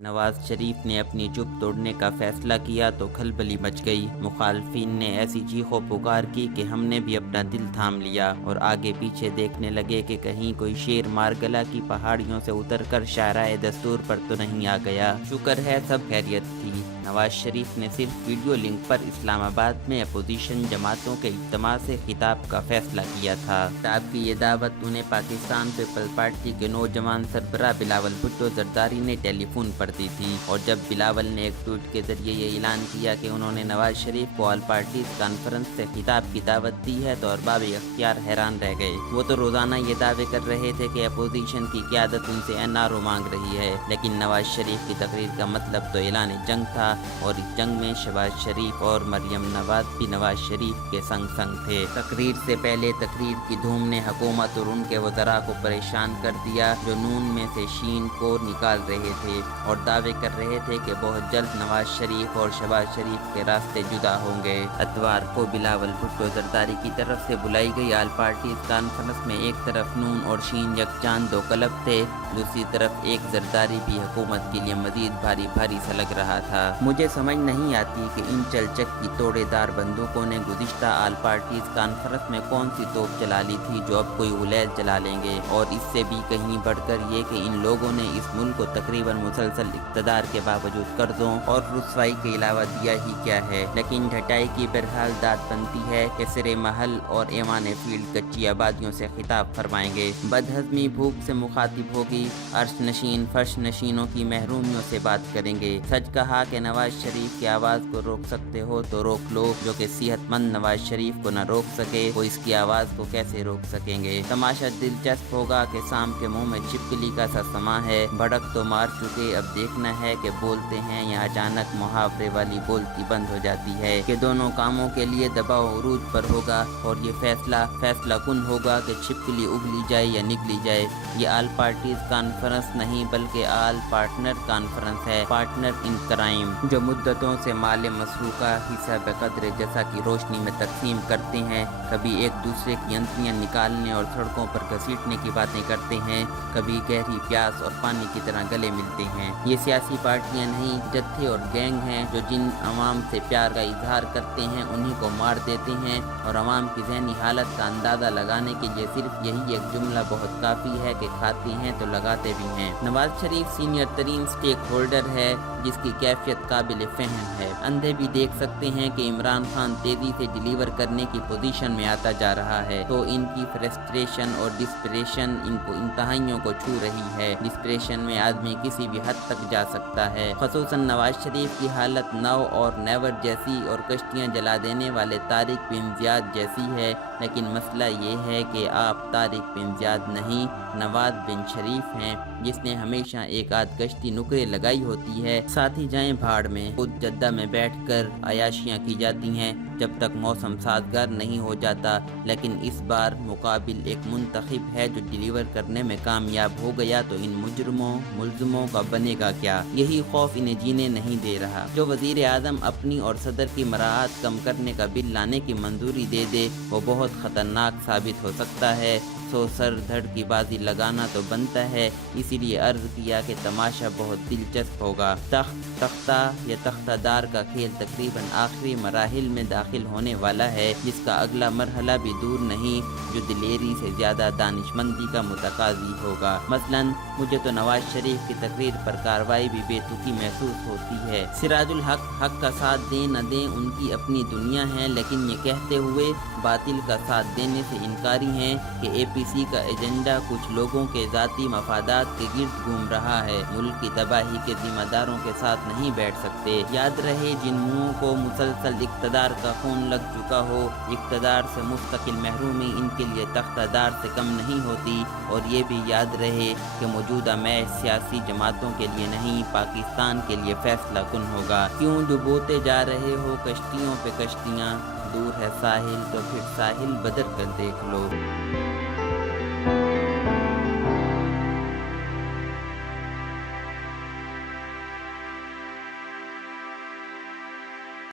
नवाज शरीफ ने अपनी चुप तोड़ने का फैसला किया तो खलबली मच गई। मुखालफिन ने ऐसी चीखों पुकार की कि हमने भी अपना दिल थाम लिया और आगे पीछे देखने लगे कि कहीं कोई शेर मारगला की पहाड़ियों से उतरकर शाहराए दस्तूर पर तो नहीं आ गया। शुक्र है सब खैरियत थी। नवाज शरीफ ने सिर्फ वीडियो लिंक पर इस्लामाबाद में अपोजिशन जमातों के इज्तिमा से खिताब का फैसला किया था। खिताब की ये दावत उन्हें पाकिस्तान पीपल्स पार्टी के नौजवान सरबराह बिलावल भुट्टो जरदारी ने टेलीफोन पर दी थी और जब बिलावल ने एक ट्वीट के जरिए ये ऐलान किया कि उन्होंने नवाज शरीफ को ऑल पार्टीज कॉन्फ्रेंस से खिताब की दावत दी है तो अरबाब इख्तियार हैरान रह गए। वो तो रोजाना ये दावे कर रहे थे कि अपोजिशन की क़यादत उनसे एनआरओ मांग रही है, लेकिन नवाज शरीफ की तकरीर का मतलब तो ऐलान जंग था और इस जंग में शहबाज शरीफ और मरियम नवाज भी नवाज शरीफ के संग संग थे। तकरीर से पहले तकरीर की धूम ने हुकूमत और उनके वज़रा को परेशान कर दिया जो नून में से शीन को निकाल रहे थे और दावे कर रहे थे कि बहुत जल्द नवाज शरीफ और शहबाज शरीफ के रास्ते जुदा होंगे। अतवार को बिलावल भुट्टो जरदारी की तरफ से बुलाई गई ऑल पार्टीज कॉन्फ्रेंस में एक तरफ नून और शीन यकजान दो कलब थे, दूसरी तरफ एक जरदारी भी हुकूमत के लिए मजीद भारी भारी सा लग रहा था। मुझे समझ नहीं आती कि इन चलचक की तोड़ेदार बंदूकों ने गुज़िश्ता ऑल पार्टीज कॉन्फ्रेंस में कौन सी तोप चला ली थी जो अब कोई उलैद चला लेंगे, और इससे भी कहीं बढ़कर ये कि इन लोगों ने इस मुल्क को तकरीबन मुसलसल इक़्तिदार के बावजूद कर्जों और रुसवाई के अलावा दिया ही क्या है। लेकिन ढटाई की बहरहाल दाद बनती है कि सिरे महल और ऐवान फील्ड कच्ची आबादियों से खिताब फरमाएंगे। बदहज़मी भूख से मुखातिब होगी, अर्श नशीन फर्श नशीनों की महरूमियों से बात करेंगे। सच कहा कि नवाज शरीफ की आवाज़ को रोक सकते हो तो रोक लो, जो कि सेहतमंद नवाज शरीफ को न रोक सके वो इसकी आवाज़ को कैसे रोक सकेंगे। तमाशा दिलचस्प होगा कि शाम के मुंह में छिपकली का सा समा है, भड़क तो मार चुके, अब देखना है कि बोलते हैं या अचानक मुहावरे वाली बोलती बंद हो जाती है कि दोनों कामों के लिए दबाव उरूज पर होगा और ये फैसला कुन होगा कि छिपकली उगली जाए या निकली जाए। ये ऑल पार्टीज कॉन्फ्रेंस नहीं बल्कि ऑल पार्टनर कॉन्फ्रेंस है, पार्टनर इन क्राइम, जो मुद्दतों से माल मसरूका हिस्सा बेकदर जैसा की रोशनी में तकसीम करते हैं। कभी एक दूसरे की अंतड़ियां निकालने और सड़कों पर घसीटने की बातें करते हैं, कभी गहरी प्यास और पानी की तरह गले मिलते हैं। ये सियासी पार्टियां नहीं, जत्थे और गैंग हैं जो जिन अवाम से प्यार का इजहार करते हैं उन्हीं को मार देते हैं, और अवाम की ज़हनी हालत का अंदाज़ा लगाने के लिए सिर्फ यही एक जुमला बहुत काफ़ी है कि खाते हैं तो लगाते भी हैं। नवाज शरीफ सीनियर तरीन स्टेक होल्डर है जिसकी कैफियत काबिल फहम है। अंधे भी देख सकते हैं कि इमरान खान तेजी से डिलीवर करने की पोजीशन में आता जा रहा है, तो इनकी फ्रस्ट्रेशन और डिस्परेशन इनको इंतहाइयों को छू रही है। डिस्परेशन में आदमी किसी भी हद तक जा सकता है। खसूसन नवाज शरीफ की हालत नव और नेवर जैसी और कश्तियाँ जला देने वाले तारिक बिन ज़ियाद जैसी है, लेकिन मसला ये है कि आप तारिक बिन ज़ियाद नहीं नवाज बिन शरीफ हैं जिसने हमेशा एक आध कश्ती नुकरे लगाई होती है। साथ ही जाएं भाड़ में, खुद जद्दा में बैठकर अयाशियाँ की जाती हैं जब तक मौसम साजगार नहीं हो जाता, लेकिन इस बार मुकाबिल एक मुंतखब है जो डिलीवर करने में कामयाब हो गया तो इन मुल्ज़िमों का बनेगा क्या। यही खौफ इन्हें जीने नहीं दे रहा। जो वज़ीर आज़म अपनी और सदर की मराहत कम करने का बिल लाने की मंजूरी दे दे वो बहुत ख़तरनाक साबित हो सकता है। सो सर धड़ की बाजी लगाना तो बनता है, इसीलिए अर्ज किया कि तमाशा बहुत दिलचस्प होगा। तख्ता या तख्तादार का खेल तकरीबन आखिरी मराहिल में दाखिल होने वाला है, जिसका अगला मरहला भी दूर नहीं जो दिलेरी से ज़्यादा दानिशमंदी का मुतकाज़ी होगा। मसलन मुझे तो नवाज शरीफ की तकरीर पर कार्रवाई भी बेतुकी महसूस होती है। सिराजुल हक का साथ दें न दें उनकी अपनी दुनिया है, लेकिन ये कहते हुए बातिल का साथ देने से इनकारी हैं कि APC का एजेंडा कुछ लोगों के ज़ाती मफादात के गिर्द घूम रहा है। मुल्क की तबाही के जिम्मेदारों के साथ नहीं बैठ सकते। याद रहे जिन मुँहों को मुसलसल इक़्तिदार का खून लग चुका हो, इक़्तिदार से मुस्तकिल महरूमी इनके लिए तख्तादार से कम नहीं होती। और ये भी याद रहे कि मौजूदा मैच सियासी जमातों के लिए नहीं पाकिस्तान के लिए फैसला कुन होगा। क्यों डुबोते जा रहे हो कश्तियों पे कश्तियाँ, दूर है साहिल तो फिर साहिल बदल कर देख लो।